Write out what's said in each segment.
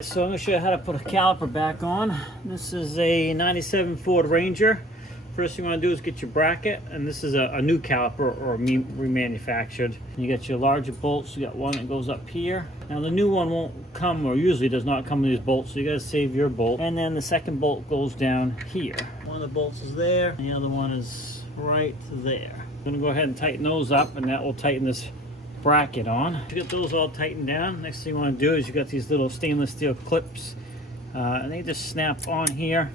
So I'm going to show you how to put a caliper back on. This is a 97 Ford Ranger. First thing you want to do is get your bracket, and this is a new caliper or remanufactured. You got your larger bolts. You got one that goes up here. Now the new one won't come, or usually does not come with these bolts, so you got to save your bolt. And then the second bolt goes down here. One of the bolts is there, and the other one is right there. I'm going to go ahead and tighten those up, and that will tighten this bracket on. To get those all tightened down, next thing you want to do is you got these little stainless steel clips, and they just snap on here,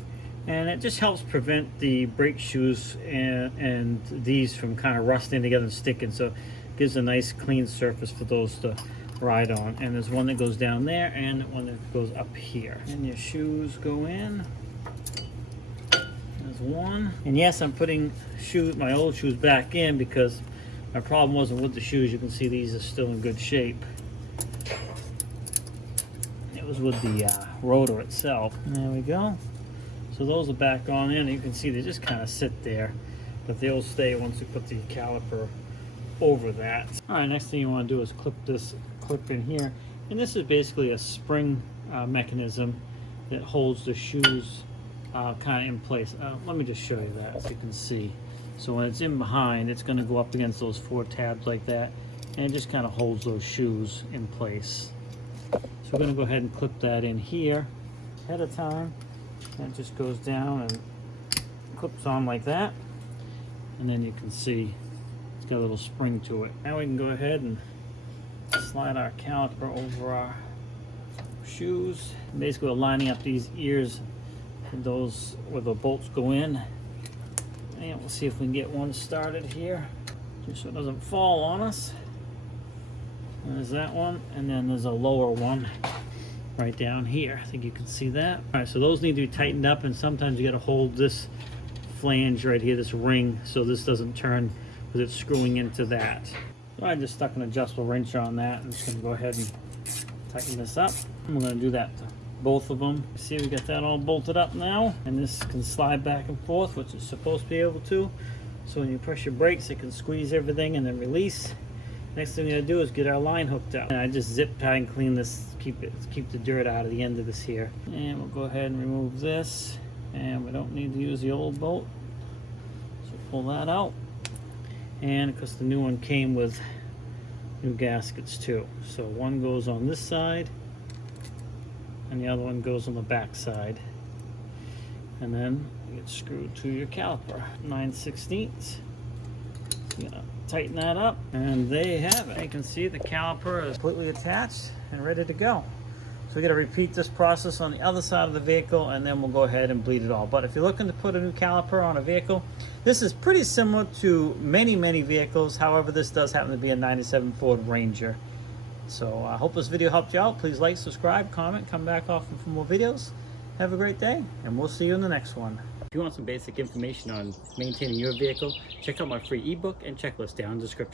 and it just helps prevent the brake shoes and these from kind of rusting together and sticking, so it gives a nice clean surface for those to ride on. And there's one that goes down there and one that goes up here, and your shoes go in. There's one, and yes, I'm putting my old shoes back in because my problem wasn't with the shoes. You can see these are still in good shape. It was with the rotor itself. There we go. So those are back on in. You can see they just kind of sit there, but they'll stay once you put the caliper over that. All right, next thing you want to do is clip this clip in here. And this is basically a spring mechanism that holds the shoes kind of in place. Let me just show you that so you can see. So when it's in behind, it's going to go up against those 4 tabs like that, and it just kind of holds those shoes in place. So we're going to go ahead and clip that in here ahead of time. And it just goes down and clips on like that, and then you can see it's got a little spring to it. Now we can go ahead and slide our caliper over our shoes. Basically we're lining up these ears and those where the bolts go in. And we'll see if we can get one started here, just so it doesn't fall on us. And there's that one, and then there's a lower one right down here. I think you can see that. All right, so those need to be tightened up, and sometimes you got to hold this flange right here, this ring, so this doesn't turn because it's screwing into that. So I just stuck an adjustable wrench on that. I'm just going to go ahead and tighten this up. I'm going to do that to both of them. See, we got that all bolted up now, and this can slide back and forth, which it's supposed to be able to. So when you press your brakes, it can squeeze everything and then release. Next thing we gotta do is get our line hooked up. And I just zip tie and clean this, keep the dirt out of the end of this here. And we'll go ahead and remove this, and we don't need to use the old bolt, so pull that out. And because the new one came with new gaskets too, so one goes on this side and the other one goes on the back side, and then it's screwed to your caliper. 9/16. You know, tighten that up, and there you have it. You can see the caliper is completely attached and ready to go. So we got to repeat this process on the other side of the vehicle, and then we'll go ahead and bleed it all. But if you're looking to put a new caliper on a vehicle, this is pretty similar to many vehicles. However, this does happen to be a 97 Ford Ranger. So I hope this video helped you out. Please like, subscribe, comment, come back often for more videos. Have a great day, and we'll see you in the next one. If you want some basic information on maintaining your vehicle, check out my free ebook and checklist down in the description.